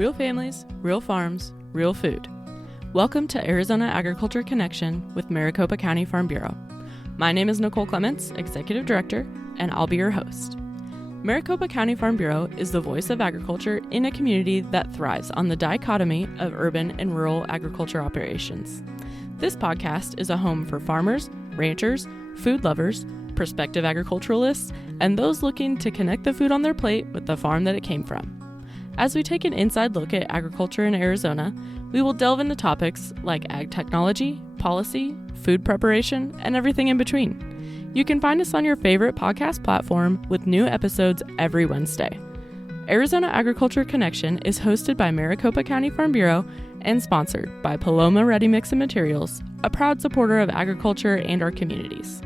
Real families, real farms, real food. Welcome to Arizona Agriculture Connection with Maricopa County Farm Bureau. My name is Nicole Clements, Executive Director, and I'll be your host. Maricopa County Farm Bureau is the voice of agriculture in a community that thrives on the dichotomy of urban and rural agriculture operations. This podcast is a home for farmers, ranchers, food lovers, prospective agriculturalists, and those looking to connect the food on their plate with the farm that it came from. As we take an inside look at agriculture in Arizona, we will delve into topics like ag technology, policy, food preparation, and everything in between. You can find us on your favorite podcast platform with new episodes every Wednesday. Arizona Agriculture Connection is hosted by Maricopa County Farm Bureau and sponsored by Paloma Ready Mix and Materials, a proud supporter of agriculture and our communities.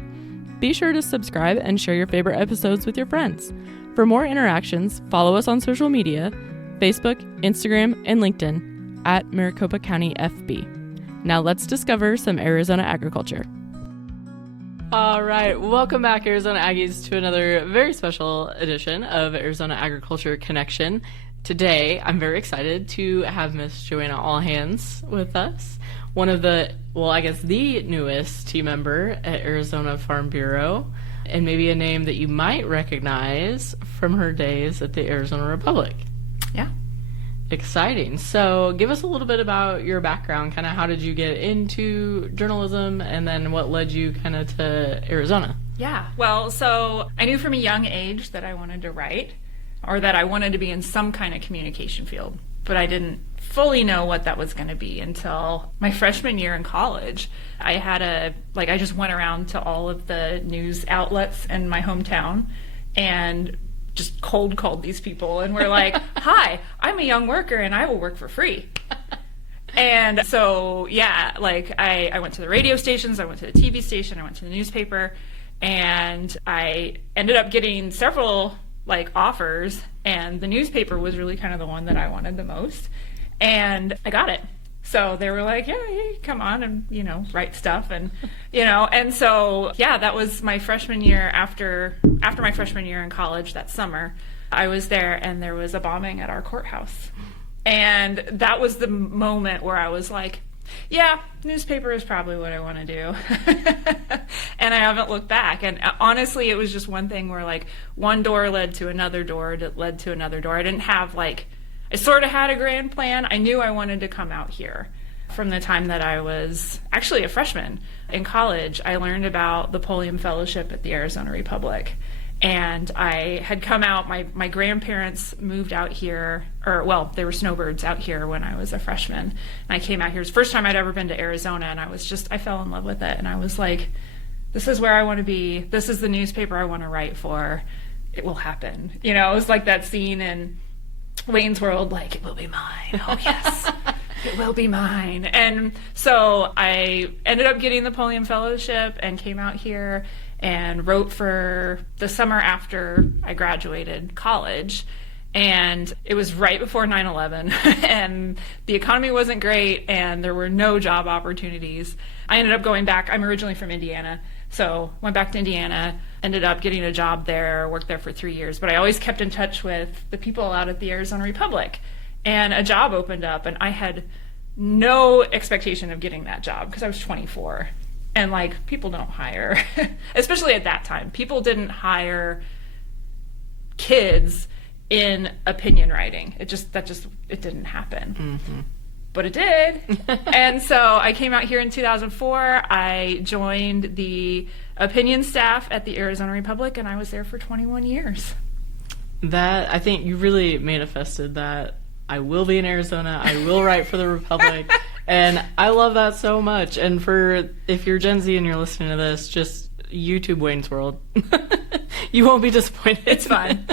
Be sure to subscribe and share your favorite episodes with your friends. For more interactions, follow us on social media, Facebook, Instagram, and LinkedIn at Maricopa County FB. Now let's discover some Arizona agriculture. All right, welcome back, Arizona Aggies, to another very special edition of Arizona Agriculture Connection. Today, I'm very excited to have Miss Joanna Allhands with us, one of the newest team member at Arizona Farm Bureau, and maybe a name that you might recognize from her days at the Arizona Republic. Yeah. Exciting. So give us a little bit about your background, kind of how did you get into journalism, and then what led you kind of to Arizona? Yeah. Well, so I knew from a young age that I wanted to write, or that I wanted to be in some kind of communication field, but I didn't fully know what that was going to be until my freshman year in college. I just went around to all of the news outlets in my hometown and just cold called these people and were like, hi, I'm a young worker and I will work for free. And so, yeah, I went to the radio stations, I went to the TV station, I went to the newspaper, and I ended up getting several offers, and the newspaper was really kind of the one that I wanted the most, and I got it. So they were like, yeah, come on and, write stuff. And, and so, yeah, that was my freshman year. After my freshman year in college that summer, I was there and there was a bombing at our courthouse. And that was the moment where I was like, yeah, newspaper is probably what I want to do. And I haven't looked back. And honestly, it was just one thing where one door led to another door that led to another door. I didn't have I sort of had a grand plan. I knew I wanted to come out here. From the time that I was actually a freshman in college, I learned about the Pulliam Fellowship at the Arizona Republic. And I had come out, my grandparents moved out here, they were snowbirds out here when I was a freshman. And I came out here. It was the first time I'd ever been to Arizona, and I fell in love with it. And I was like, this is where I want to be. This is the newspaper I want to write for. It will happen. It was like that scene in Wayne's World, it will be mine. Oh, yes, it will be mine. And so I ended up getting the Pulliam Fellowship and came out here and wrote for the summer after I graduated college. And it was right before 9/11, and the economy wasn't great, and there were no job opportunities. I ended up going back. I'm originally from Indiana, so went back to Indiana, ended up getting a job there, worked there for 3 years. But I always kept in touch with the people out at the Arizona Republic. And a job opened up, and I had no expectation of getting that job because I was 24. And people don't hire, especially at that time. People didn't hire kids in opinion writing. It didn't happen. Mm-hmm. But it did. And so I came out here in 2004. I joined the opinion staff at the Arizona Republic, and I was there for 21 years. I think you really manifested that. I will be in Arizona. I will write for the Republic. And I love that so much. And if you're Gen Z and you're listening to this, just YouTube Wayne's World. You won't be disappointed. It's fun.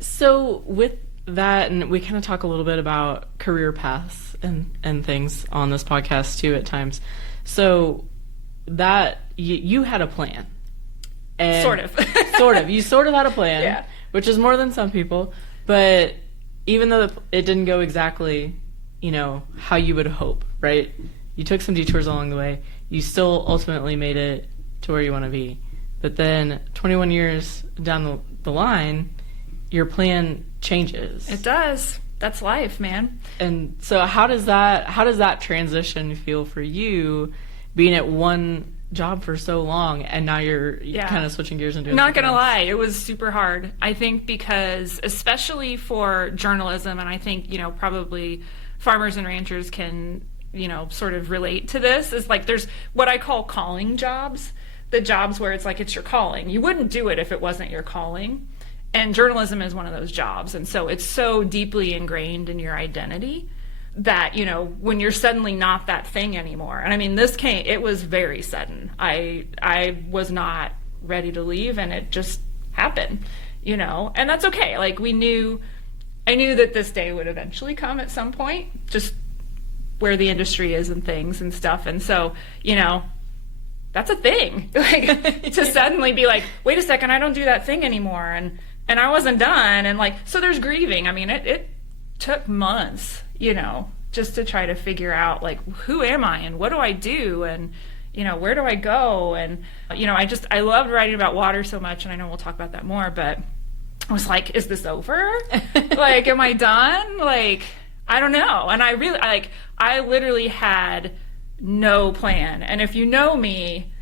So with that, and we kind of talk a little bit about career paths and things on this podcast too at times. So that you had a plan. And sort of. You sort of had a plan, yeah. Which is more than some people. But even though it didn't go exactly, how you would hope, right? You took some detours along the way. You still ultimately made it to where you want to be. But then 21 years down the line, your plan changes. It does. that's life, man. And so how does that transition feel for you, being at one job for so long and now you're kind of switching gears and doing Not gonna else? lie, it was super hard. I think because especially for journalism, and I think, probably farmers and ranchers can, sort of relate to this, is like there's what I call calling jobs, the jobs where it's like it's your calling. You wouldn't do it if it wasn't your calling. And journalism is one of those jobs. And so it's so deeply ingrained in your identity that, when you're suddenly not that thing anymore. And I mean, it was very sudden. I was not ready to leave, and it just happened, and that's okay. Like I knew that this day would eventually come at some point, just where the industry is and things and stuff. And so, that's a thing. Like to suddenly be like, wait a second, I don't do that thing anymore. And I wasn't done. And so there's grieving. I mean, it took months, just to try to figure out who am I and what do I do and, where do I go? And, I loved writing about water so much, and I know we'll talk about that more, but I was like, is this over? Am I done? I don't know. And I literally had no plan. And if you know me,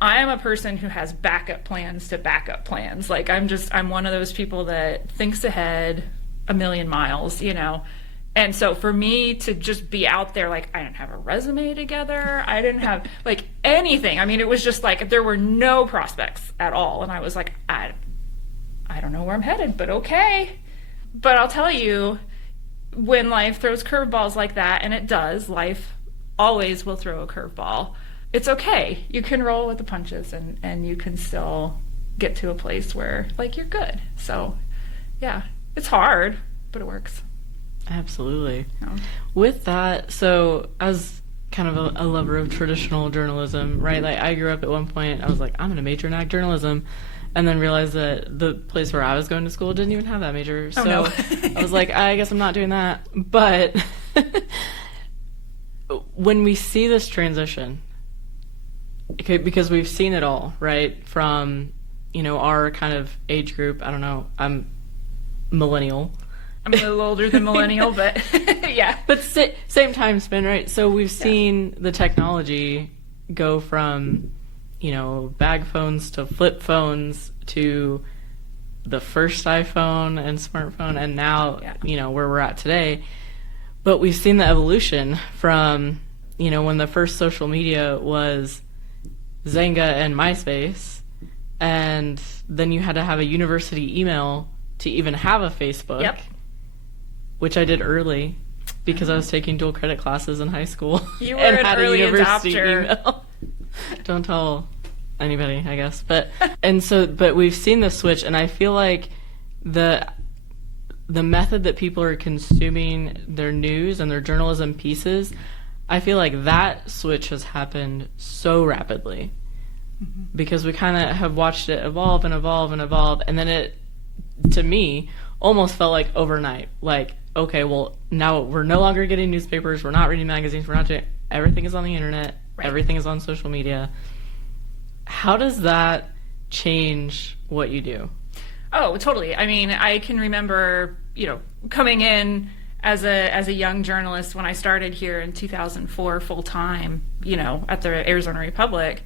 I am a person who has backup plans to backup plans. I'm one of those people that thinks ahead a million miles, And so for me to just be out there, I didn't have a resume together. I didn't have anything. I mean, it was just there were no prospects at all. And I was like, I don't know where I'm headed, but okay. But I'll tell you, when life throws curveballs like that, and it does, life always will throw a curveball. It's okay. You can roll with the punches, and you can still get to a place where you're good. So yeah, it's hard, but it works. Absolutely. Yeah. With that, so as kind of a lover of traditional journalism, right? I grew up at one point, I was like, I'm going to major in ag journalism, and then realized that the place where I was going to school didn't even have that major. So no. I was like, I guess I'm not doing that. But when we see this transition, because we've seen it all, right? From, our kind of age group, I don't know, I'm millennial. I'm a little older than millennial, but yeah. But same time span, right? So we've seen the technology go from, bag phones to flip phones to the first iPhone and smartphone, and now, where we're at today. But we've seen the evolution from, when the first social media was Zynga and MySpace, and then you had to have a university email to even have a Facebook. Yep. Which I did early because I was taking dual credit classes in high school. You were and an had early a university adopter. Email. Don't tell anybody, I guess. But we've seen the switch, and I feel like the method that people are consuming their news and their journalism pieces, I feel like that switch has happened so rapidly because we kind of have watched it evolve and evolve and evolve, and then it, to me, almost felt like overnight. Okay, well, now we're no longer getting newspapers, we're not reading magazines, everything is on the internet, right. Everything is on social media. How does that change what you do? Oh, totally. I mean, I can remember, coming in as a young journalist when I started here in 2004 full time, at the Arizona Republic,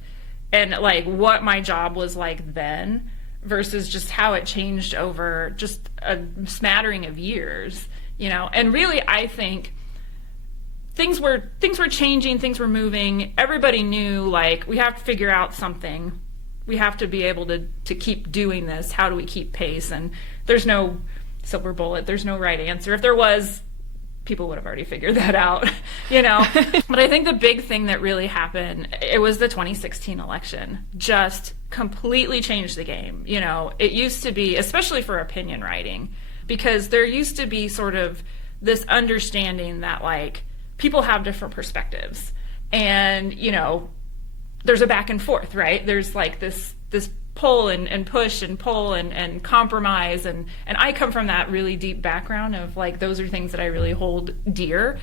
and what my job was like then versus just how it changed over just a smattering of years, and really I think things were changing, things were moving. Everybody knew we have to figure out something. We have to be able to keep doing this. How do we keep pace? And there's no silver bullet. There's no right answer. If there was, people would have already figured that out, But I think the big thing that really happened, it was the 2016 election. Just completely changed the game. It used to be, especially for opinion writing, because there used to be sort of this understanding that people have different perspectives, and there's a back and forth, right? There's this pull and push and pull and compromise, and I come from that really deep background of those are things that I really hold dear,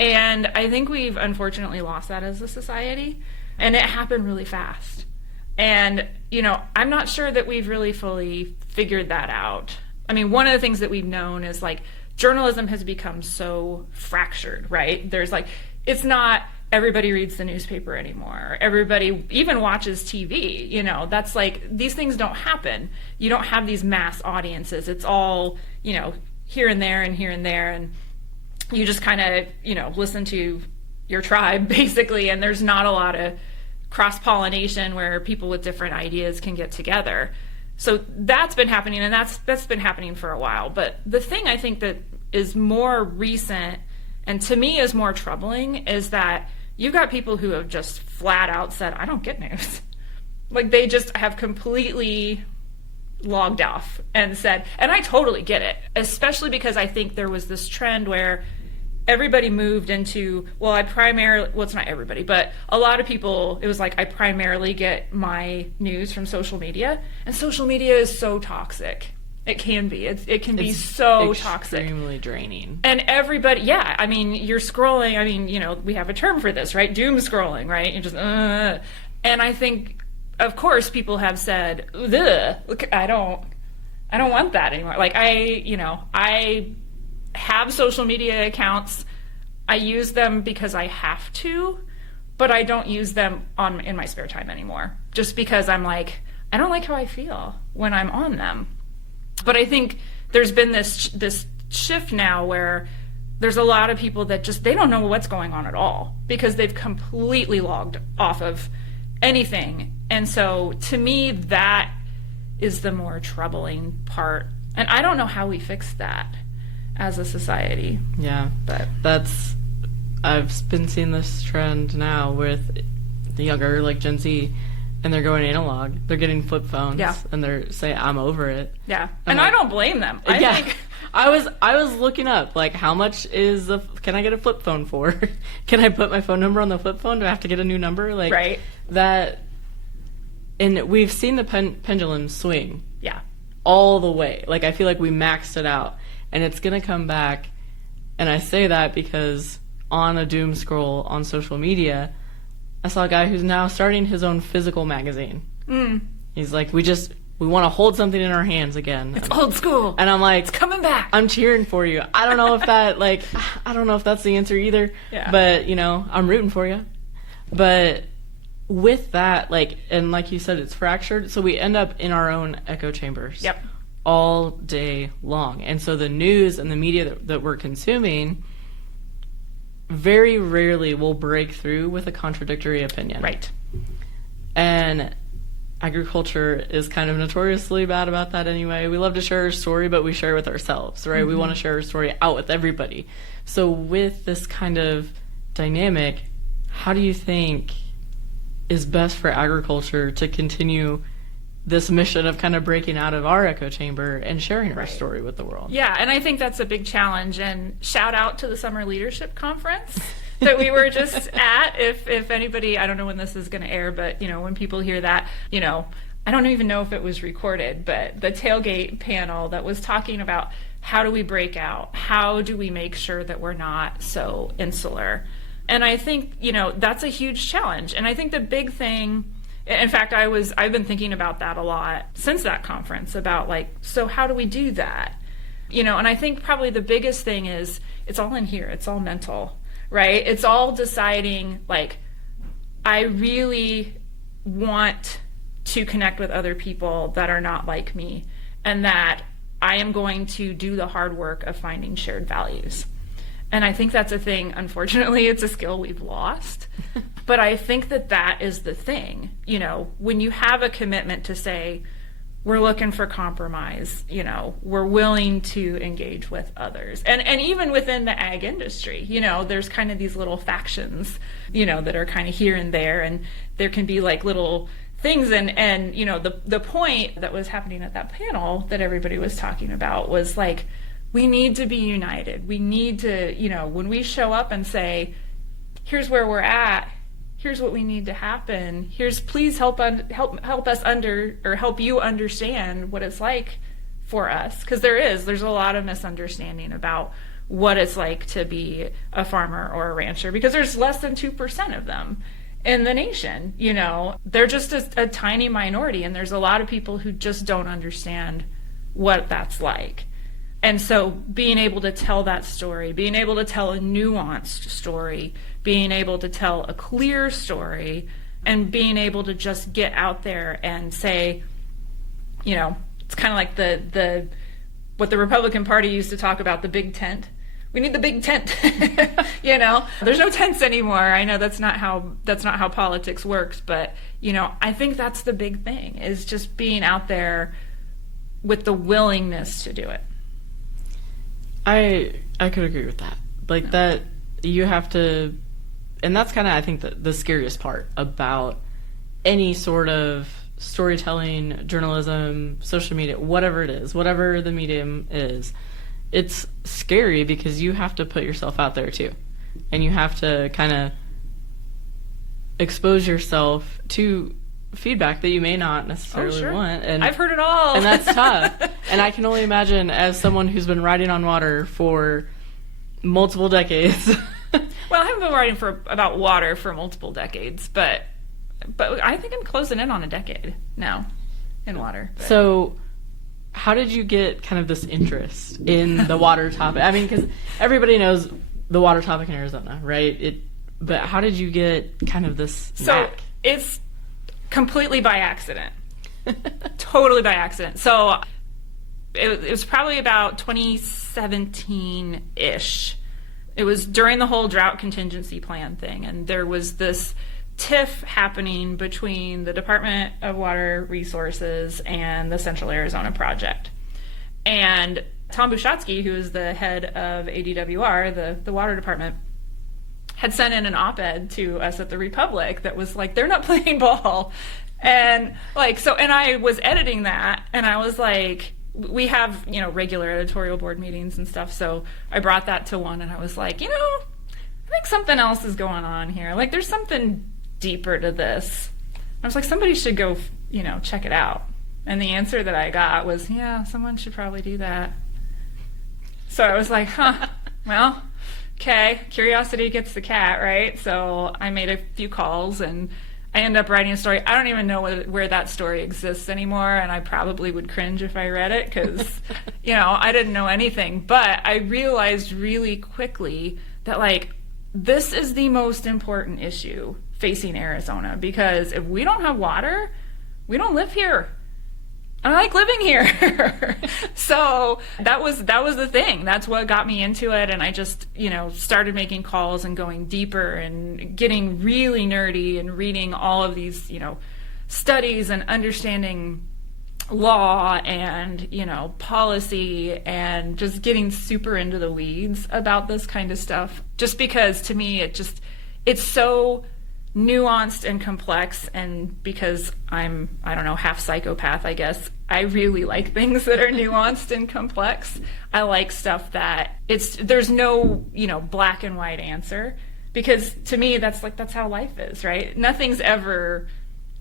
and I think we've unfortunately lost that as a society, and it happened really fast. And, I'm not sure that we've really fully figured that out. I mean, one of the things that we've known is journalism has become so fractured, right? There's like, it's not everybody reads the newspaper anymore. Everybody even watches TV, you know, that's like, these things don't happen. You don't have these mass audiences. It's all, you know, here and there and here and there. And you just kind of, you know, listen to your tribe basically. And there's not a lot of cross-pollination where people with different ideas can get together. So that's been happening, and that's been happening for a while. But the thing I think that is more recent, and to me is more troubling, is that you've got people who have just flat out said, I don't get news. Like, they just have completely logged off and said, and I totally get it, especially because I think there was this trend where everybody moved into, well, it's not everybody, but a lot of people, it was like, I primarily get my news from social media, and social media is so toxic. It can be. It can be so toxic. Extremely draining. And everybody, yeah, I mean, you're scrolling, I mean, you know, we have a term for this, right? Doom scrolling, right? You just, and I think, of course, people have said, look, I don't want that anymore. Like, I have social media accounts. I use them because I have to, but I don't use them in my spare time anymore. Just because I'm like, I don't like how I feel when I'm on them. But I think there's been this shift now where there's a lot of people that just, they don't know what's going on at all because they've completely logged off of anything. And so to me, that is the more troubling part. And I don't know how we fix that as a society. Yeah, but I've been seeing this trend now with the younger, like Gen Z, and they're going analog. They're getting flip phones, yeah, and they're saying, "I'm over it." Yeah, and I don't blame them. I think I was looking up, like, how much can I get a flip phone for? Can I put my phone number on the flip phone? Do I have to get a new number? Like, right. That, and we've seen the pendulum swing. Yeah. All the way. Like, I feel like we maxed it out, and it's gonna come back. And I say that because on a doom scroll on social media, I saw a guy who's now starting his own physical magazine. He's like, we want to hold something in our hands again. It's old school. And I'm like, it's coming back. I'm cheering for you. I don't know if I don't know if that's the answer either. Yeah. But, you know, I'm rooting for you. But with that, like, and like you said, it's fractured. So we end up in our own echo chambers. Yep. All day long. And so the news and the media that we're consuming very rarely will break through with a contradictory opinion. Right. And agriculture is kind of notoriously bad about that anyway. We love to share our story, but we share with ourselves, right? We want to share our story out with everybody. So with this kind of dynamic, how do you think is best for agriculture to continue this mission of kind of breaking out of our echo chamber and sharing our story with the world? Yeah, and I think that's a big challenge. And shout out to the Summer Leadership Conference that we were just at. If anybody, I don't know when this is going to air, but, you know, when people hear that, you know, I don't even know if it was recorded, but the tailgate panel that was talking about how do we break out? How do we make sure that we're not so insular? And I think, you know, that's a huge challenge. And I think the big thing, in fact, I've been thinking about that a lot since that conference, about like, so how do we do that? You know, and I think probably the biggest thing is it's all in here. It's all mental, right? It's all deciding, like, I really want to connect with other people that are not like me, and that I am going to do the hard work of finding shared values. And I think that's a thing, unfortunately, it's a skill we've lost. But I think that is the thing, you know, when you have a commitment to say, we're looking for compromise, you know, we're willing to engage with others. And even within the ag industry, you know, there's kind of these little factions, you know, that are kind of here and there, and there can be like little things. And you know, the point that was happening at that panel that everybody was talking about was like, we need to be united. We need to, you know, when we show up and say, here's where we're at, here's what we need to happen, please help us help you understand what it's like for us. Because there's a lot of misunderstanding about what it's like to be a farmer or a rancher, because there's less than 2% of them in the nation. You know, they're just a tiny minority, and there's a lot of people who just don't understand what that's like. And so being able to tell that story, being able to tell a nuanced story, being able to tell a clear story, and being able to just get out there and say, you know, it's kind of like the what the Republican Party used to talk about, the big tent. We need the big tent. You know, there's no tents anymore. I know that's not how politics works, but you know, I think that's the big thing, is just being out there with the willingness to do it. I could agree with that. Like, yeah. That you have to, and that's kind of, I think, the scariest part about any sort of storytelling, journalism, social media, whatever it is, whatever the medium is. It's scary because you have to put yourself out there too. And you have to kind of expose yourself to feedback that you may not necessarily want. And I've heard it all. And that's tough. And I can only imagine, as someone who's been writing on water for multiple decades. Well, I haven't been writing about water for multiple decades, but I think I'm closing in on a decade now in water. But. So how did you get kind of this interest in the water topic? I mean, because everybody knows the water topic in Arizona, right? But how did you get kind of this knack? It's completely by accident. Totally by accident. So it was probably about 2017-ish. It was during the whole drought contingency plan thing, and there was this tiff happening between the Department of Water Resources and the Central Arizona Project. And Tom Bushatsky, who is the head of ADWR, the water department, had sent in an op-ed to us at the Republic that was like, they're not playing ball. And like, so, and I was editing that, and I was like, we have, you know, regular editorial board meetings and stuff, so I brought that to one, and I was like, you know, I think something else is going on here. Like, there's something deeper to this. I was like, somebody should go, you know, check it out. And the answer that I got was, yeah, someone should probably do that. So I was like, well, okay, curiosity gets the cat, right? So I made a few calls, and I ended up writing a story. I don't even know where that story exists anymore, and I probably would cringe if I read it because, you know, I didn't know anything. But I realized really quickly that, like, this is the most important issue facing Arizona, because if we don't have water, we don't live here. I like living here. So that was the thing. That's what got me into it. And I just, you know, started making calls and going deeper and getting really nerdy and reading all of these, you know, studies and understanding law and, you know, policy, and just getting super into the weeds about this kind of stuff. Just because to me, it's so nuanced and complex, and because I'm, I don't know, half psychopath, I guess, I really like things that are nuanced and complex. I like stuff that there's no, you know, black and white answer, because to me that's how life is, right? Nothing's ever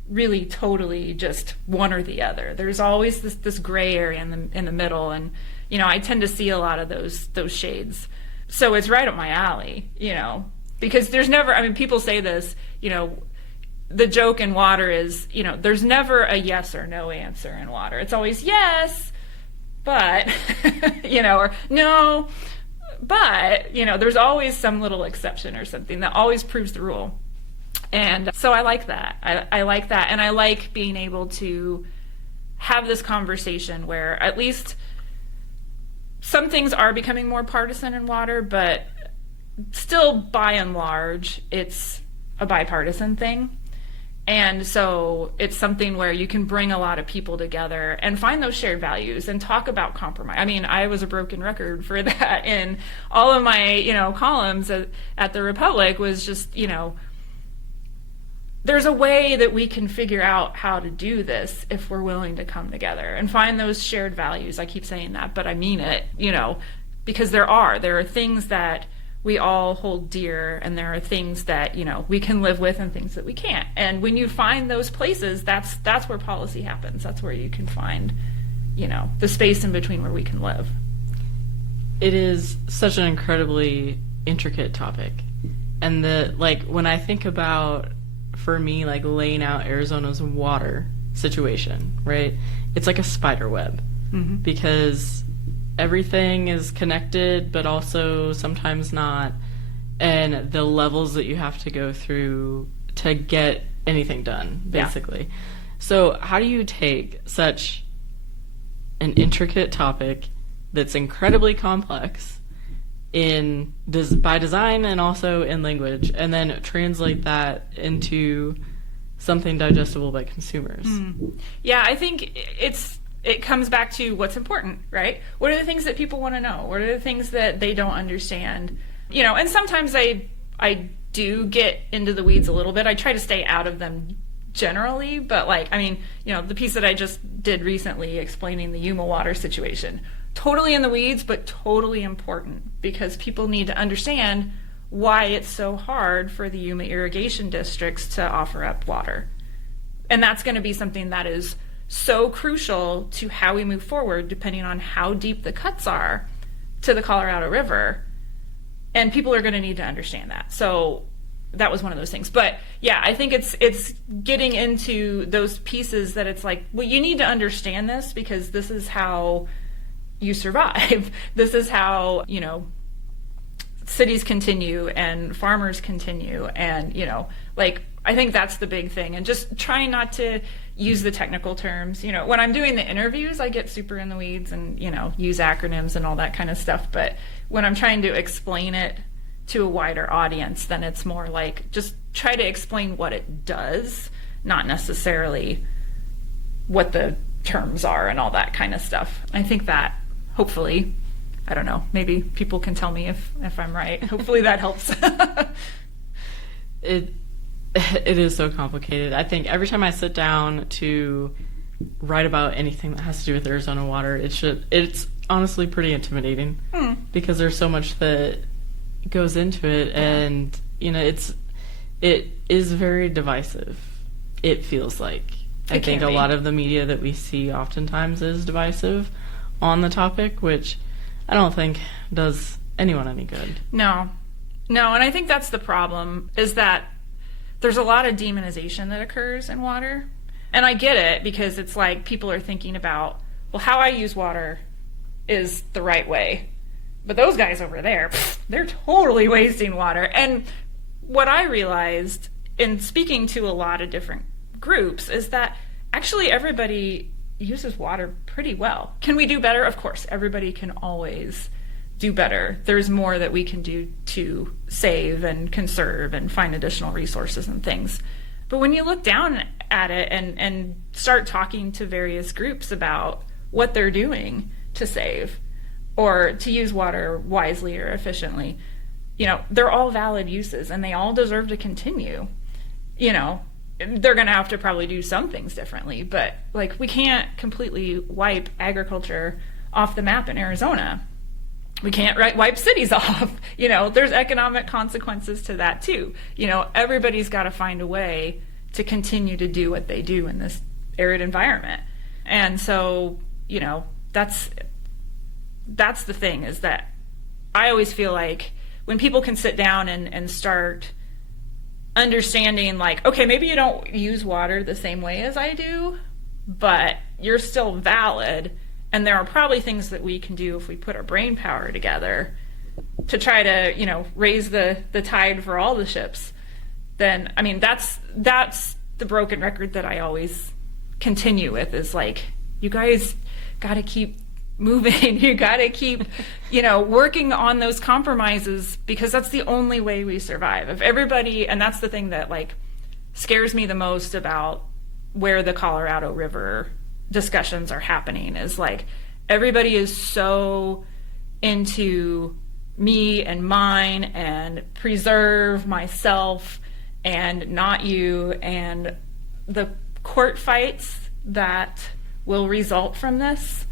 really totally just one or the other. There's always this gray area in the middle, and you know, I tend to see a lot of those shades. So it's right up my alley, you know, because there's never, I mean, people say this, you know, the joke in water is, you know, there's never a yes or no answer in water. It's always yes, but, you know, or no, but, you know, there's always some little exception or something that always proves the rule. And so I like that. I like that. And I like being able to have this conversation where at least some things are becoming more partisan in water, but still, by and large, it's a bipartisan thing. And so it's something where you can bring a lot of people together and find those shared values and talk about compromise. I mean, I was a broken record for that in all of my, you know, columns at the Republic, was just, you know, there's a way that we can figure out how to do this if we're willing to come together and find those shared values. I keep saying that, but I mean it, you know, because there are things that we all hold dear, and there are things that, you know, we can live with and things that we can't. And when you find those places, that's where policy happens. That's where you can find, you know, the space in between where we can live. It is such an incredibly intricate topic. And when I think about, for me, like laying out Arizona's water situation, right? It's like a spider web, because everything is connected, but also sometimes not, and the levels that you have to go through to get anything done, basically. Yeah. So how do you take such an intricate topic that's incredibly complex by design and also in language, and then translate that into something digestible by consumers? Yeah, I think it comes back to what's important, right? What are the things that people want to know? What are the things that they don't understand? And sometimes I do get into the weeds a little bit. I try to stay out of them generally, but the piece that I just did recently explaining the Yuma water situation, totally in the weeds, but totally important, because people need to understand why it's so hard for the Yuma irrigation districts to offer up water. And that's going to be something that is so crucial to how we move forward, depending on how deep the cuts are to the Colorado River. And people are going to need to understand that. So that was one of those things. But yeah, I think it's getting into those pieces that it's like, well, you need to understand this, because this is how you survive. This is how, cities continue and farmers continue. And, I think that's the big thing. And just trying not to use the technical terms. When I'm doing the interviews, I get super in the weeds and, use acronyms and all that kind of stuff. But when I'm trying to explain it to a wider audience, then it's more like just try to explain what it does, not necessarily what the terms are and all that kind of stuff. I think that hopefully, I don't know, maybe people can tell me if I'm right. Hopefully that helps. It is so complicated. I think every time I sit down to write about anything that has to do with Arizona water, it's honestly pretty intimidating, because there's so much that goes into it, and it is very divisive. It feels like I think a lot of the media that we see oftentimes is divisive on the topic, which I don't think does anyone any good. No, and I think that's the problem, is that there's a lot of demonization that occurs in water. And I get it, because it's like people are thinking about, well, how I use water is the right way. But those guys over there, they're totally wasting water. And what I realized in speaking to a lot of different groups is that actually everybody uses water pretty well. Can we do better? Of course, everybody can always do better. There's more that we can do to save and conserve and find additional resources and things. But when you look down at it and start talking to various groups about what they're doing to save or to use water wisely or efficiently, they're all valid uses and they all deserve to continue. They're going to have to probably do some things differently, but we can't completely wipe agriculture off the map in Arizona. We can't wipe cities off. There's economic consequences to that too. Everybody's got to find a way to continue to do what they do in this arid environment. And so, that's the thing, is that I always feel like when people can sit down and start understanding, okay, maybe you don't use water the same way as I do, but you're still valid. And there are probably things that we can do if we put our brain power together to try to, raise the tide for all the ships. Then, that's the broken record that I always continue with, is you guys got to keep moving. You got to keep, working on those compromises, because that's the only way we survive. If everybody, and that's the thing that scares me the most about where the Colorado River discussions are happening, is everybody is so into me and mine and preserve myself and not you, and the court fights that will result from this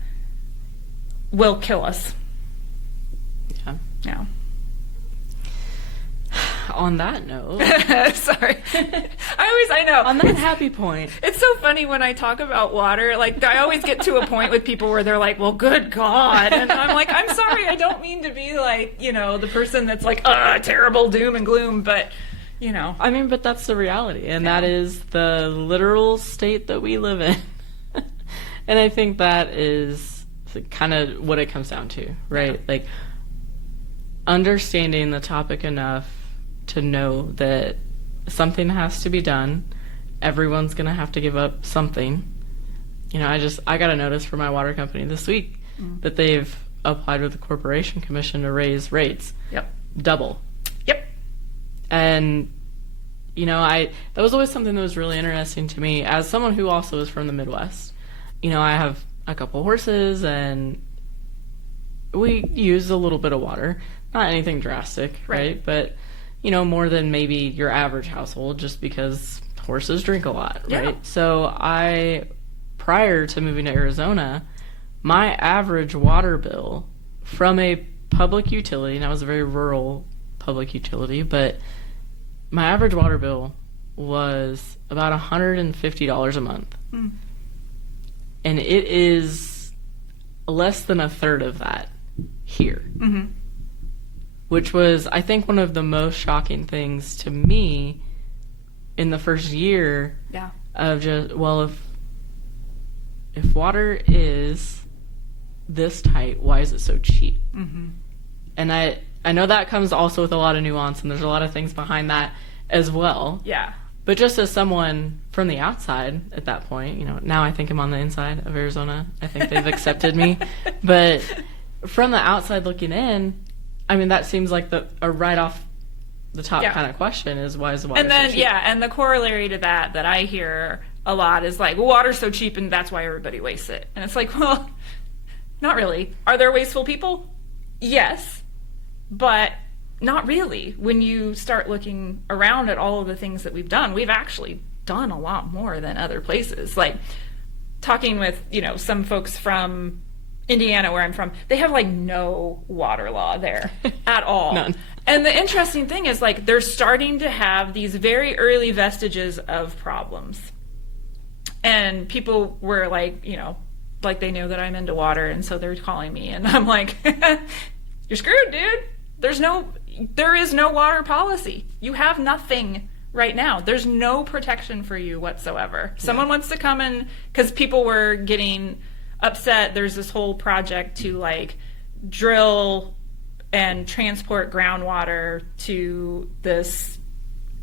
will kill us. Yeah. On that note, sorry, I know. On that happy point, it's so funny when I talk about water. I always get to a point with people where they're like, "Well, good God," and I'm like, "I'm sorry, I don't mean to be the person that's terrible doom and gloom," but but that's the reality, and that is the literal state that we live in. And I think that is kind of what it comes down to, right? Yeah. Like, understanding the topic enough to know that something has to be done. Everyone's going to have to give up something. You know, I got a notice from my water company this week that they've applied with the Corporation Commission to raise rates. Yep. Double. Yep. And, you know, that was always something that was really interesting to me as someone who also is from the Midwest. You know, I have a couple horses and we use a little bit of water. Not anything drastic, right? But, you know, more than maybe your average household just because horses drink a lot, right? Yeah. So prior to moving to Arizona, my average water bill from a public utility, and I was a very rural public utility, but my average water bill was about $150 a month. And it is less than a third of that here. Which was, I think, one of the most shocking things to me in the first year of just, well, if water is this tight, why is it so cheap? And I know that comes also with a lot of nuance, and there's a lot of things behind that as well. Yeah. But just as someone from the outside at that point, you know, now I think I'm on the inside of Arizona. I think they've accepted me. But from the outside looking in, I mean, that seems like a right off the top kind of question is, why is the water so cheap? And the corollary to that I hear a lot is like, well, water's so cheap and that's why everybody wastes it. And it's like, well, not really. Are there wasteful people? Yes, but not really. When you start looking around at all of the things that we've done, we've actually done a lot more than other places. Like, talking with, you know, some folks from Indiana, where I'm from, they have like no water law there at all. None. And the interesting thing is, like, they're starting to have these very early vestiges of problems. And people were like, you know, like, they know that I'm into water, and so they're calling me, and I'm like, you're screwed, dude. There is no water policy. You have nothing right now. There's no protection for you whatsoever. Yeah. Someone wants to come in, because people were getting upset. There's this whole project to, like, drill and transport groundwater to this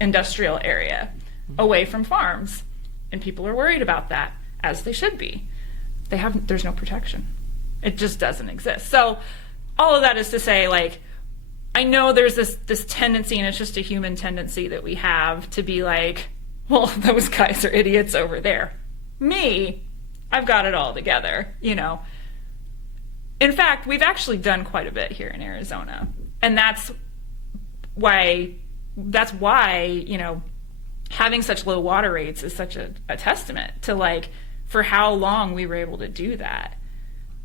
industrial area away from farms. And people are worried about that, as they should be. There's no protection. It just doesn't exist. So all of that is to say, like, I know there's this tendency, and it's just a human tendency that we have to be like, well, those guys are idiots over there. Me, I've got it all together, you know. In fact, we've actually done quite a bit here in Arizona. And that's why, you know, having such low water rates is such a testament to, like, for how long we were able to do that.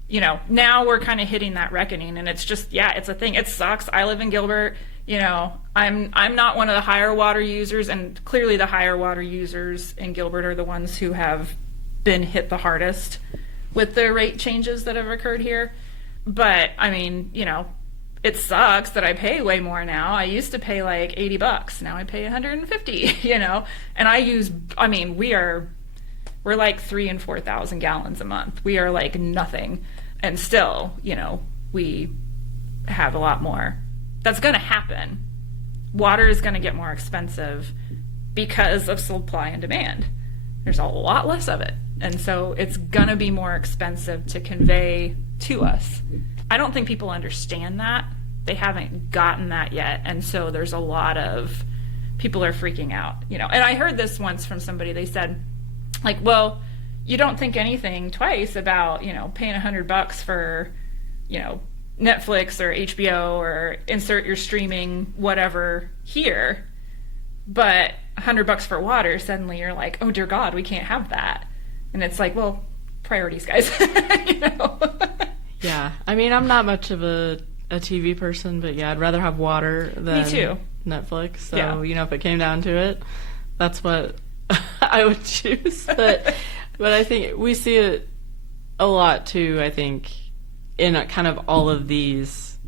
You know, now we're kind of hitting that reckoning, and it's just, it's a thing. It sucks. I live in Gilbert. You know, I'm not one of the higher water users, and clearly the higher water users in Gilbert are the ones who have been hit the hardest with the rate changes that have occurred here. But I mean, you know, it sucks that I pay way more now. I used to pay like $80. Now I pay $150, you know, and we're like 3,000 and 4,000 gallons a month. We are like nothing. And still, you know, we have a lot more. That's going to happen. Water is going to get more expensive because of supply and demand. There's a lot less of it. And so it's going to be more expensive to convey to us. I don't think people understand that. They haven't gotten that yet. And so there's a lot of people are freaking out, you know. And I heard this once from somebody. They said, like, well, you don't think anything twice about, you know, paying $100 for, you know, Netflix or HBO or insert your streaming whatever here, but $100 for water, suddenly you're like, oh dear God, we can't have that. And it's like, well, priorities, guys. You know. Yeah, I mean, I'm not much of a TV person, but yeah, I'd rather have water than Me too. Netflix. So you know, if it came down to it, that's what I would choose. But I think we see it a lot too, I think, in kind of all of these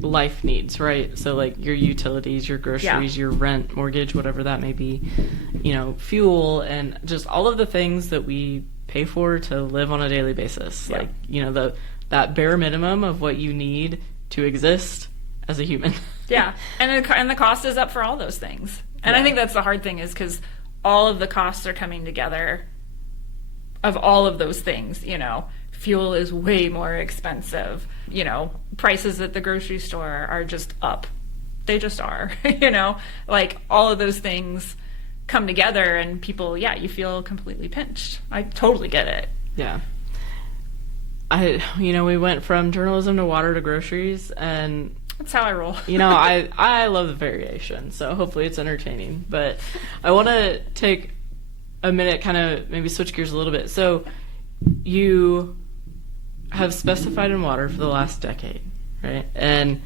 life needs, right? So like your utilities, your groceries, your rent, mortgage, whatever that may be, you know, fuel, and just all of the things that we pay for to live on a daily basis. Like, you know, that bare minimum of what you need to exist as a human. Yeah. And the cost is up for all those things. And I think that's the hard thing, is because all of the costs are coming together of all of those things. You know, fuel is way more expensive. You know, prices at the grocery store are just up. They just are, you know, like all of those things come together and people, you feel completely pinched. I totally get it. Yeah. We went from journalism to water to groceries, and that's how I roll. I love the variation, so hopefully it's entertaining. But I want to take a minute, kind of maybe switch gears a little bit. So you have specified in water for the last decade, right? And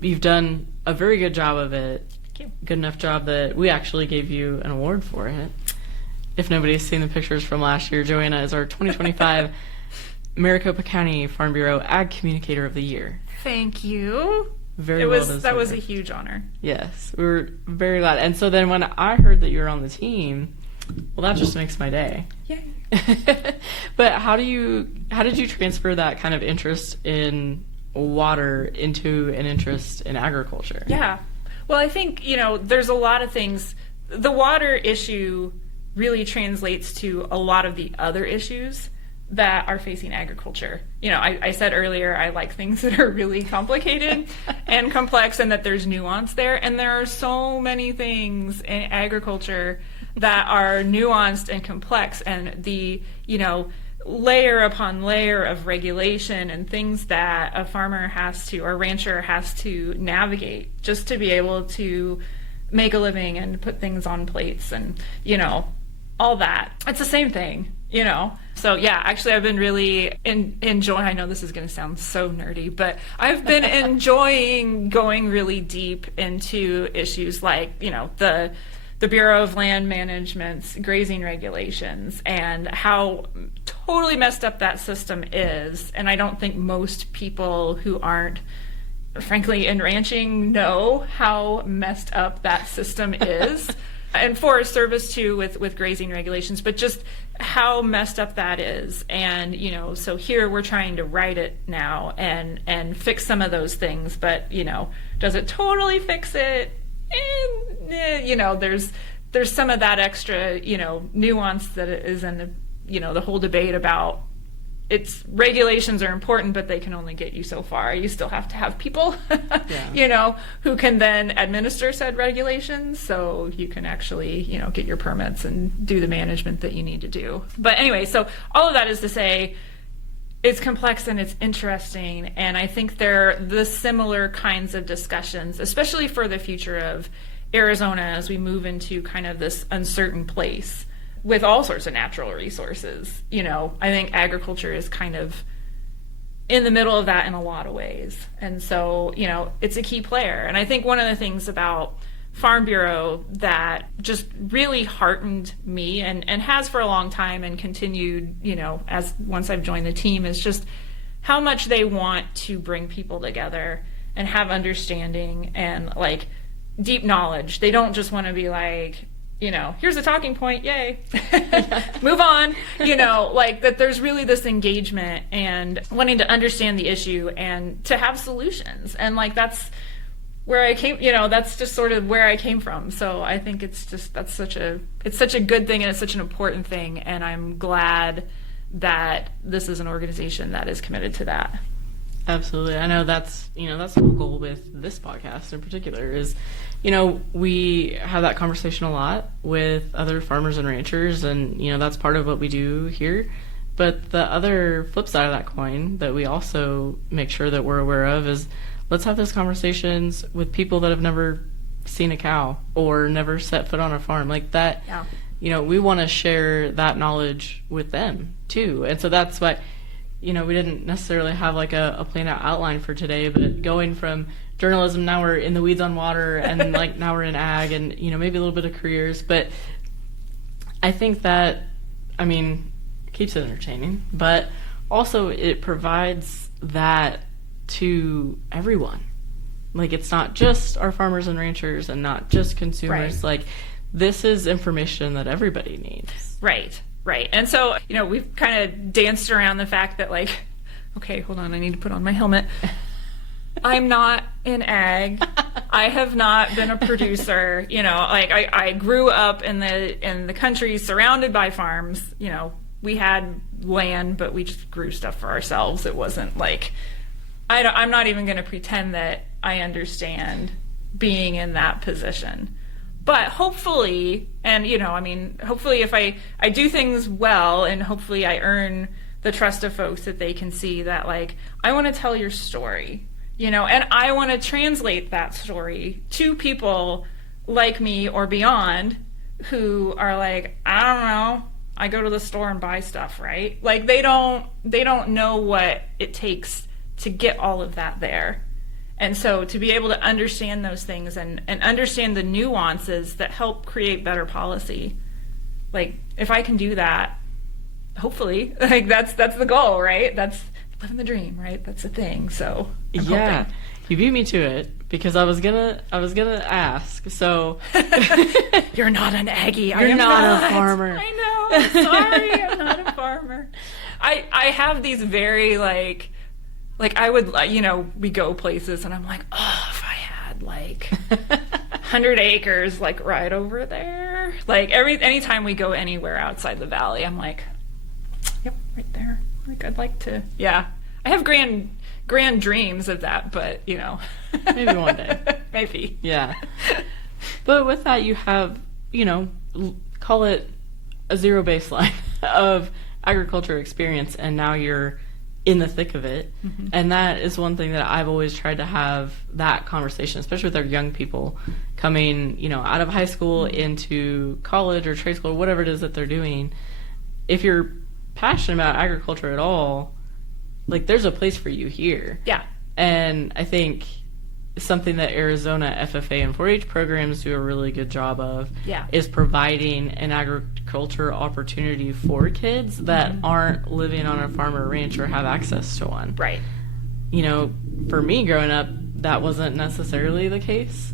you've done a very good job of it. Thank you. Good enough job that we actually gave you an award for it. If nobody's seen the pictures from last year, Joanna is our 2025 Maricopa County Farm Bureau Ag Communicator of the Year. Thank you. That was a huge honor. Yes, we were very glad. And so then when I heard that you were on the team, well, that just makes my day. Yay. But how did you transfer that kind of interest in water into an interest in agriculture? Yeah. Well, I think, there's a lot of things. The water issue really translates to a lot of the other issues that are facing agriculture. I said earlier, I like things that are really complicated and complex, and that there's nuance there. And there are so many things in agriculture that are nuanced and complex, and the, layer upon layer of regulation and things that a farmer or rancher has to navigate just to be able to make a living and put things on plates and, all that. It's the same thing, So yeah, actually I've been really enjoying, I know this is going to sound so nerdy, but I've been enjoying going really deep into issues like, the Bureau of Land Management's grazing regulations and how totally messed up that system is. And I don't think most people who aren't, frankly, in ranching know how messed up that system is. And Forest Service too with grazing regulations, but just how messed up that is. And, so here we're trying to right it now and fix some of those things, but, does it totally fix it? And, there's some of that extra, nuance that is in the whole debate about regulations are important, but they can only get you so far. You still have to have people, who can then administer said regulations, so you can actually, get your permits and do the management that you need to do. But anyway, so all of that is to say, it's complex and it's interesting, and I think they're the similar kinds of discussions, especially for the future of Arizona as we move into kind of this uncertain place with all sorts of natural resources. I think agriculture is kind of in the middle of that in a lot of ways. And so, it's a key player. And I think one of the things about Farm Bureau that just really heartened me and has for a long time and continued, as once I've joined the team, is just how much they want to bring people together and have understanding and like deep knowledge. They don't just want to be like, here's a talking point, yay, move on, like that there's really this engagement and wanting to understand the issue and to have solutions. And like, that's where I came, that's just sort of where I came from. So I think it's such a good thing and it's such an important thing. And I'm glad that this is an organization that is committed to that. Absolutely. I know that's the whole goal with this podcast in particular is, we have that conversation a lot with other farmers and ranchers, and, that's part of what we do here. But the other flip side of that coin that we also make sure that we're aware of is let's have those conversations with people that have never seen a cow or never set foot on a farm like that. Yeah. We want to share that knowledge with them too. And so that's why, we didn't necessarily have like a planned out outline for today, but going from journalism, now we're in the weeds on water, and like now we're in ag and, maybe a little bit of careers. But I think that, keeps it entertaining, but also it provides that to everyone. Like, it's not just our farmers and ranchers and not just consumers. Right. Like, this is information that everybody needs. Right. And so, we've kind of danced around the fact that, like, okay, hold on, I need to put on my helmet. I'm not in ag. I have not been a producer. You know, like I grew up in the country surrounded by farms. You know, we had land, but we just grew stuff for ourselves. It wasn't like, I'm not even going to pretend that I understand being in that position. But hopefully, and you know, I mean, hopefully if I do things well, and hopefully I earn the trust of folks that they can see that, like, I want to tell your story, you know, and I want to translate that story to people like me or beyond who are like, I don't know, I go to the store and buy stuff, right? Like, they don't know what it takes to get all of that there. And so to be able to understand those things and understand the nuances that help create better policy, like, if I can do that, hopefully, like, that's the goal, right? That's living the dream, right? That's the thing. So I'm hoping. You beat me to it, because I was gonna ask. So you're not an Aggie. You're not a farmer. I know. I'm sorry, I'm not a farmer. I have these very like I would, you know, we go places and I'm like, oh, if I had like 100 acres like right over there. Like anytime we go anywhere outside the valley, I'm like, yep, right there. Like, I'd like to, yeah. I have grand dreams of that, but you know. Maybe one day. Maybe. Yeah. But with that, you have, you know, call it a zero baseline of agriculture experience, and now you're in the thick of it. Mm-hmm. And that is one thing that I've always tried to have that conversation, especially with our young people coming, you know, out of high school into college or trade school or whatever it is that they're doing. If you're passionate about agriculture at all, like, there's a place for you here. Yeah. And I think something that Arizona FFA and 4-H programs do a really good job of is providing an agriculture opportunity for kids that aren't living on a farm or ranch or have access to one. Right. You know, for me growing up, that wasn't necessarily the case.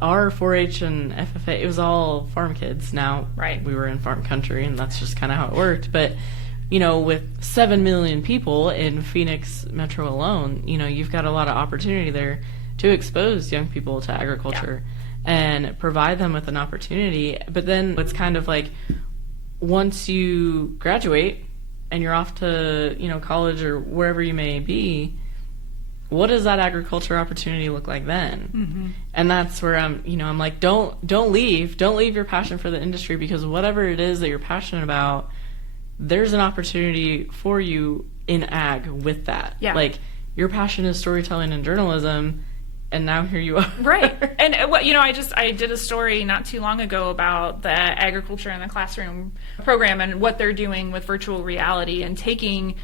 Our 4-H and FFA, it was all farm kids. Now, right, we were in farm country, and that's just kind of how it worked. But, you know, with 7 million people in Phoenix Metro alone, you know, you've got a lot of opportunity there to expose young people to agriculture and provide them with an opportunity. But then it's kind of like, once you graduate and you're off to, you know, college or wherever you may be, what does that agriculture opportunity look like then? Mm-hmm. And that's where I'm like, don't leave your passion for the industry, because whatever it is that you're passionate about, there's an opportunity for you in ag with that. Yeah. Like, your passion is storytelling and journalism, and now here you are. Right. And, you know, I did a story not too long ago about the agriculture in the classroom program and what they're doing with virtual reality and taking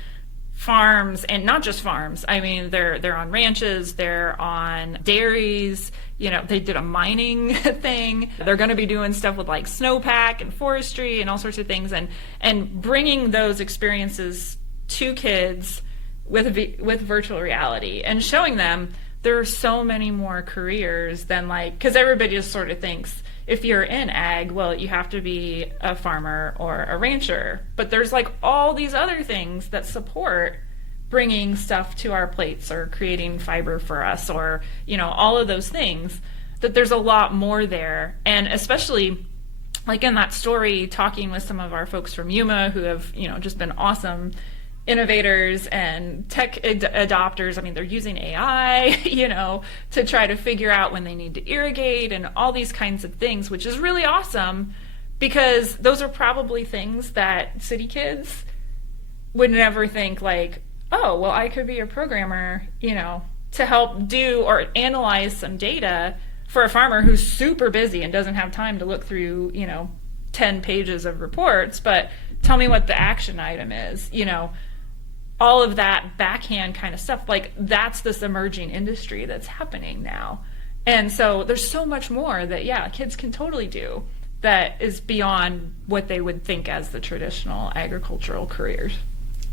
farms, and not just farms. I mean, they're on ranches, they're on dairies, you know, they did a mining thing. They're going to be doing stuff with like snowpack and forestry and all sorts of things, and bringing those experiences to kids with virtual reality and showing them there are so many more careers than, like, because everybody just sort of thinks if you're in ag, well, you have to be a farmer or a rancher. But there's like all these other things that support bringing stuff to our plates or creating fiber for us, or, you know, all of those things, that there's a lot more there. And especially like in that story, talking with some of our folks from Yuma who have, you know, just been awesome innovators and tech adopters. I mean, they're using AI, you know, to try to figure out when they need to irrigate and all these kinds of things, which is really awesome, because those are probably things that city kids would never think, like, oh, well, I could be a programmer, you know, to help do or analyze some data for a farmer who's super busy and doesn't have time to look through, you know, 10 pages of reports, but tell me what the action item is, you know. All of that backhand kind of stuff, like, that's this emerging industry that's happening now. And so there's so much more that, yeah, kids can totally do that is beyond what they would think as the traditional agricultural careers.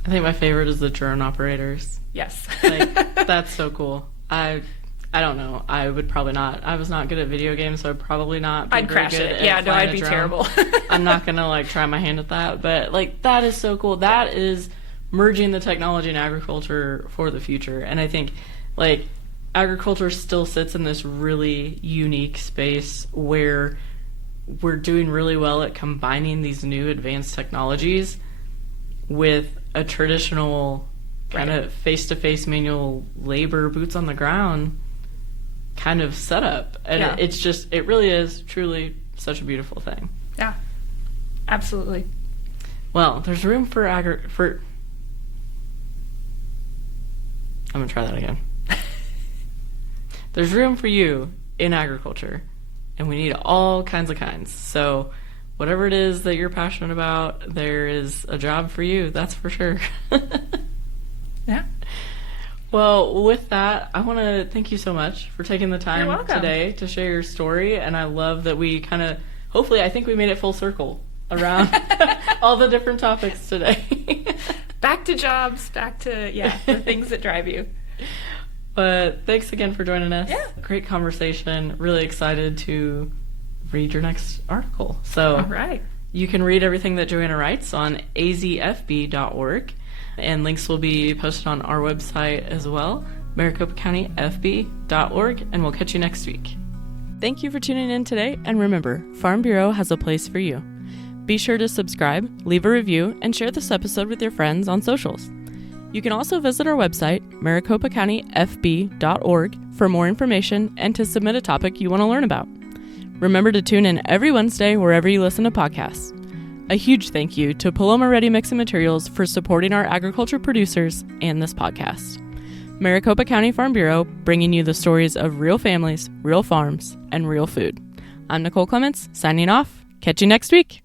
I think my favorite is the drone operators. Yes. Like, that's so cool. I don't know. I would probably not. I was not good at video games, so I'd probably not be I'd very crash good it. at Yeah, no, flying I'd a be drone. terrible. I'm not going to, like, try my hand at that. But, like, that is so cool. That is merging the technology and agriculture for the future. And I think, like, agriculture still sits in this really unique space where we're doing really well at combining these new advanced technologies with a traditional kind of face-to-face manual labor, boots on the ground kind of setup. And it really is truly such a beautiful thing. Yeah, absolutely. Well, there's room for I'm going to try that again. There's room for you in agriculture, and we need all kinds of kinds. So whatever it is that you're passionate about, there is a job for you, that's for sure. Yeah. Well, with that, I want to thank you so much for taking the time today to share your story, and I love that we kind of, hopefully, I think we made it full circle around all the different topics today. Back to jobs, back to, the things that drive you. But thanks again for joining us. Yeah. Great conversation. Really excited to read your next article. So all right. You can read everything that Joanna writes on azfb.org, and links will be posted on our website as well, maricopacountyfb.org, and we'll catch you next week. Thank you for tuning in today, and remember, Farm Bureau has a place for you. Be sure to subscribe, leave a review, and share this episode with your friends on socials. You can also visit our website, maricopacountyfb.org, for more information and to submit a topic you want to learn about. Remember to tune in every Wednesday wherever you listen to podcasts. A huge thank you to Paloma Ready Mix and Materials for supporting our agriculture producers and this podcast. Maricopa County Farm Bureau, bringing you the stories of real families, real farms, and real food. I'm Nicole Clements, signing off. Catch you next week.